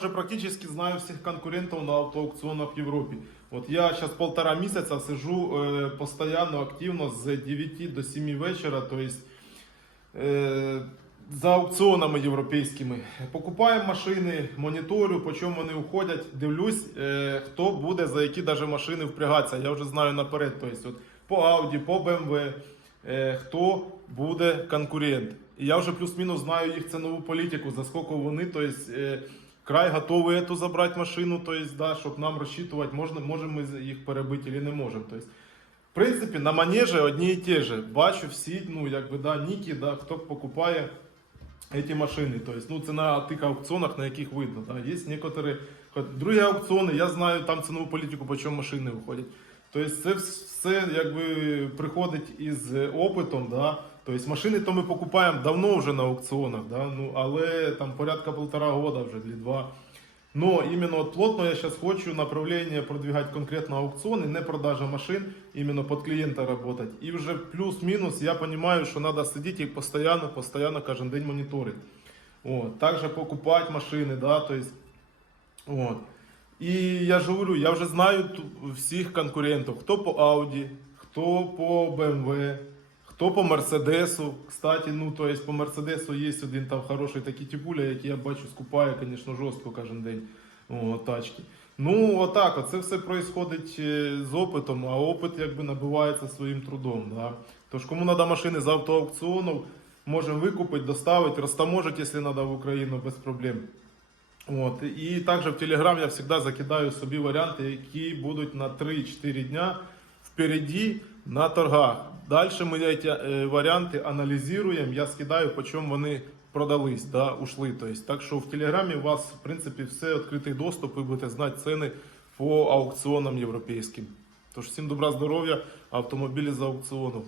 уже практически знаю всех конкурентов на автоаукционах в Европе. Вот я сейчас полтора месяца сижу э, постоянно, активно с 9 до 7 вечера, то есть э, за аукціонами європейськими. Покупаємо машини, моніторю, по чому вони уходять, дивлюсь, е, хто буде за які даже машини впрягатися. Я вже знаю наперед. Тобто, от, по Audi, по BMW, е, хто буде конкурент. І я вже плюс-мінус знаю їх цінову політику, за скільки вони, тобто, е, край готові эту забрати машину, тобто, да, щоб нам розчитувати, можна, можемо ми їх перебити чи не можемо. Тобто, в принципі, на манежі одні і ті ж. Бачу всі, ну, якби, да, ніки, да, хто покупає эти машины. То есть, ну, це на тих аукціонах, на яких видно. Да. Є некоторі другі аукціони, я знаю там цінову політику, по чому машини виходять. Тобто це все якби приходить із опитом. Да. Тобто машини то ми покупаємо давно вже на аукціонах, да. ну, але там порядка полтора года вже, или два. Но именно вот плотно я сейчас хочу направление продвигать конкретно аукционы, не продажа машин, именно под клиента работать. И уже плюс-минус я понимаю, что надо сидеть и постоянно, постоянно каждый день мониторить. Вот. Также покупать машины, да, то есть, вот. И я же говорю, я уже знаю ту- всех конкурентов, кто по Audi, кто по BMW, Хто по Мерседесу, кстати, ну то есть по Мерседесу є один там хороший такий типуля, який я бачу, скупає, звісно, жорстко кожен день о, тачки. Ну, отак, от це все происходить з опитом, а опит якби набивається своїм трудом. Да? Тож кому треба машини з автоаукціону, можемо викупити, доставити, розтаможити, якщо треба в Україну без проблем. От. І також в Telegram я завжди закидаю собі варіанти, які будуть на 3-4 дня впереді на торгах. Далі ми ці е, варіанти аналізуємо, я скидаю, по чому вони продались, да, ушли. Тобто, так що в Телеграмі у вас, в принципі, все відкритий доступ, ви будете знати ціни по аукціонам європейським. Тож всім добра здоров'я, автомобілі з аукціону.